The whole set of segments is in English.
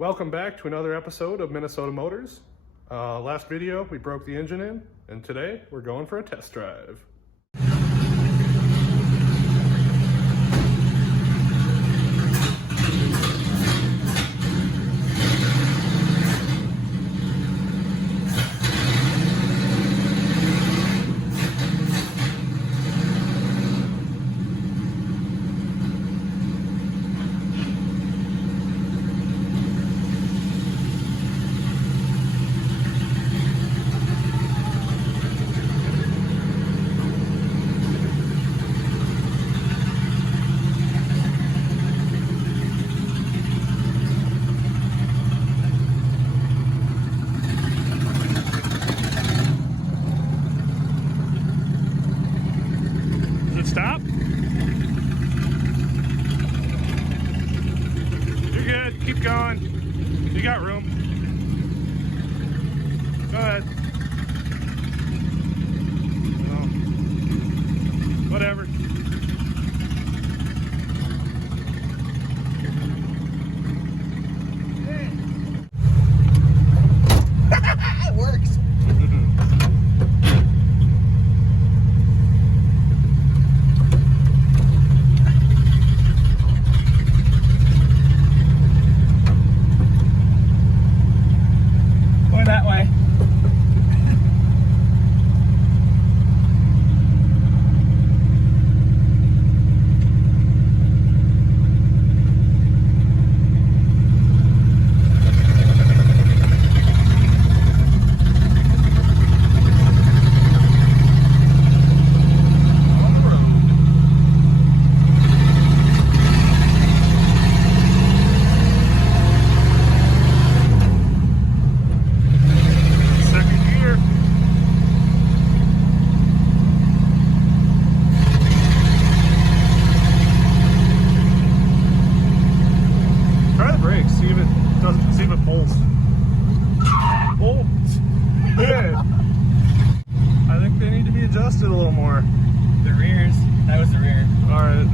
Welcome back to another episode of Minnesota Motors. Last video, we broke the engine in, and today we're going for a test drive. Stop. You're good. Keep going. You got room. Go ahead. No. Whatever. It works. That way. See if it pulls. Oh, good. I think they need to be adjusted a little more. The rears. That was the rear. All right.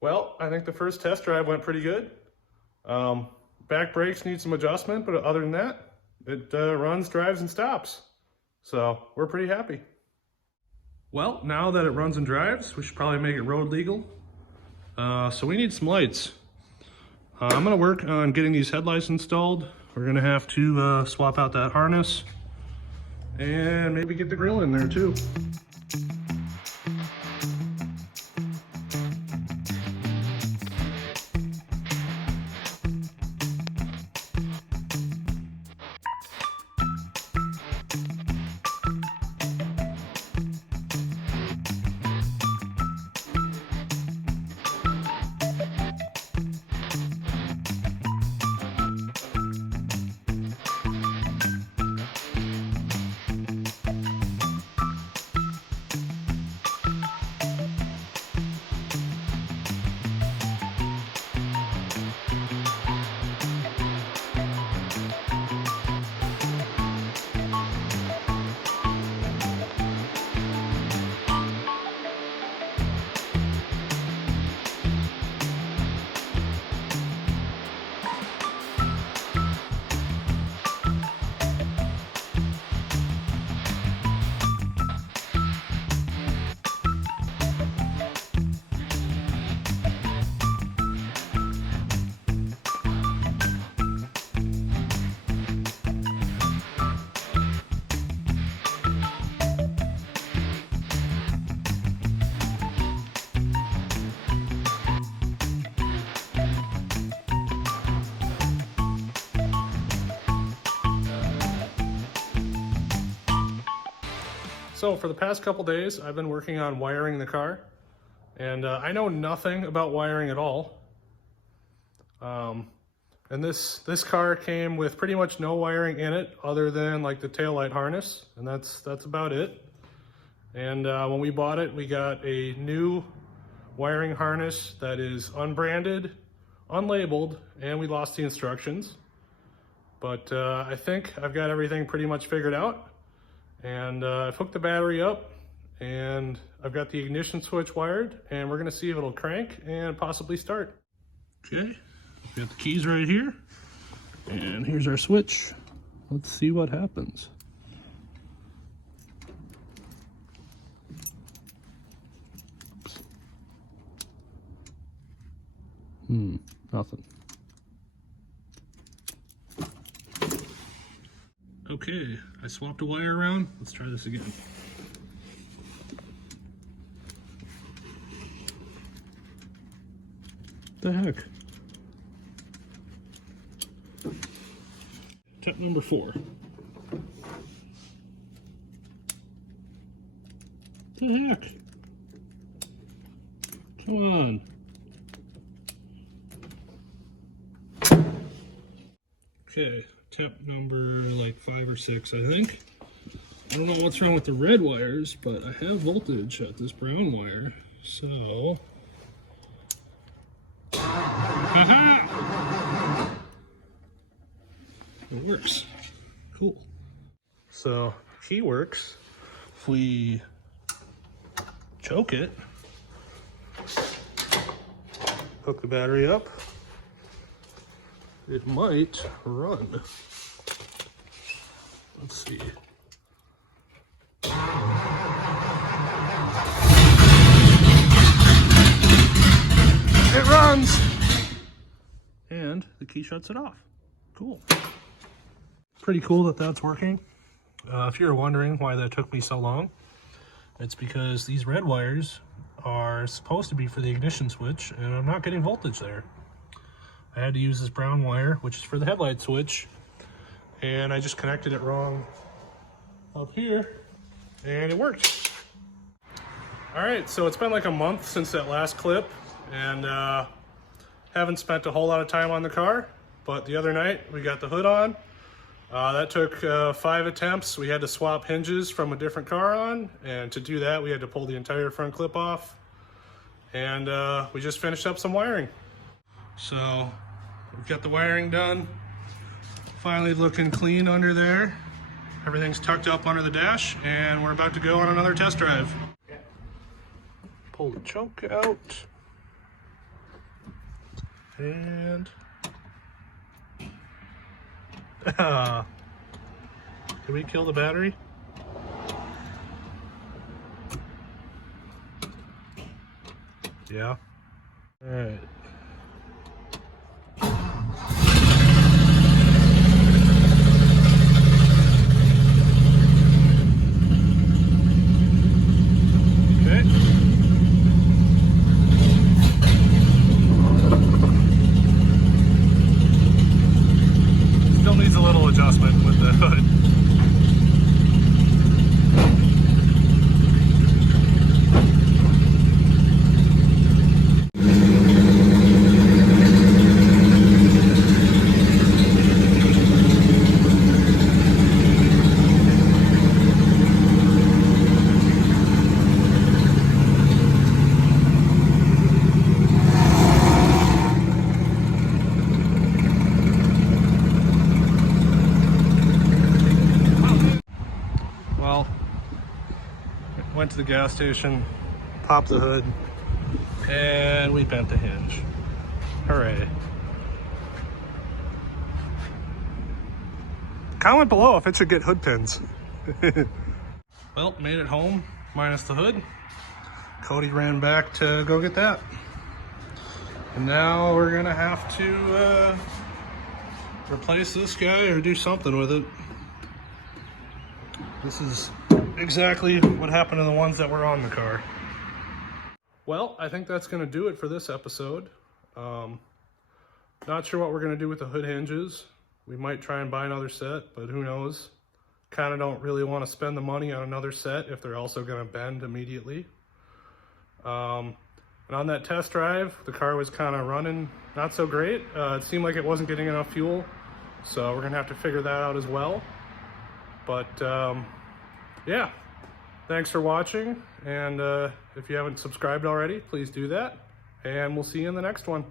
Well, I think the first test drive went pretty good. Back brakes need some adjustment, but other than that, it runs, drives, and stops. So we're pretty happy. Well, now that it runs and drives, we should probably make it road legal. So we need some lights. I'm gonna work on getting these headlights installed. We're gonna have to swap out that harness and maybe get the grill in there too. So for the past couple days, I've been working on wiring the car, and I know nothing about wiring at all. And this car came with pretty much no wiring in it other than like the taillight harness, and that's about it. And when we bought it, we got a new wiring harness that is unbranded, unlabeled, and we lost the instructions. But I think I've got everything pretty much figured out. And I've hooked the battery up, and I've got the ignition switch wired, and we're gonna see if it'll crank and possibly start. Okay, we got the keys right here, and here's our switch. Let's see what happens. Nothing. Okay, I swapped a wire around. Let's try this again. The heck? Tip number 4. The heck? Come on. Okay, tip number like 5 or 6, I think. I don't know what's wrong with the red wires, but I have voltage at this brown wire, so... Aha! It works. Cool. So, key works. If we choke it, hook the battery up, it might run. Let's see. It runs! And the key shuts it off. Cool. Pretty cool that that's working. If you're wondering why that took me so long, it's because these red wires are supposed to be for the ignition switch, and I'm not getting voltage there. I had to use this brown wire, which is for the headlight switch, and I just connected it wrong up here, and it worked. All right, so it's been like a month since that last clip, and haven't spent a whole lot of time on the car, but the other night we got the hood on. That took 5 attempts. We had to swap hinges from a different car on, and to do that we had to pull the entire front clip off, and we just finished up some wiring. So we've got the wiring done, finally looking clean under there. Everything's tucked up under the dash, and we're about to go on another test drive. Pull the choke out, and did we kill the battery? Yeah. All right. Still needs a little adjustment with the hood. Well, went to the gas station, popped the hood, and we bent the hinge. Hooray. Comment below if it should get hood pins. Well, made it home, minus the hood. Cody ran back to go get that. And now we're gonna have to replace this guy or do something with it. This is exactly what happened to the ones that were on the car. Well, I think that's gonna do it for this episode. Not sure what we're gonna do with the hood hinges. We might try and buy another set, but who knows? kind of don't really want to spend the money on another set if they're also going to bend immediately. And on that test drive, the car was kind of running not so great. It seemed like it wasn't getting enough fuel, so we're going to have to figure that out as well. But yeah, thanks for watching, and if you haven't subscribed already, please do that, and we'll see you in the next one.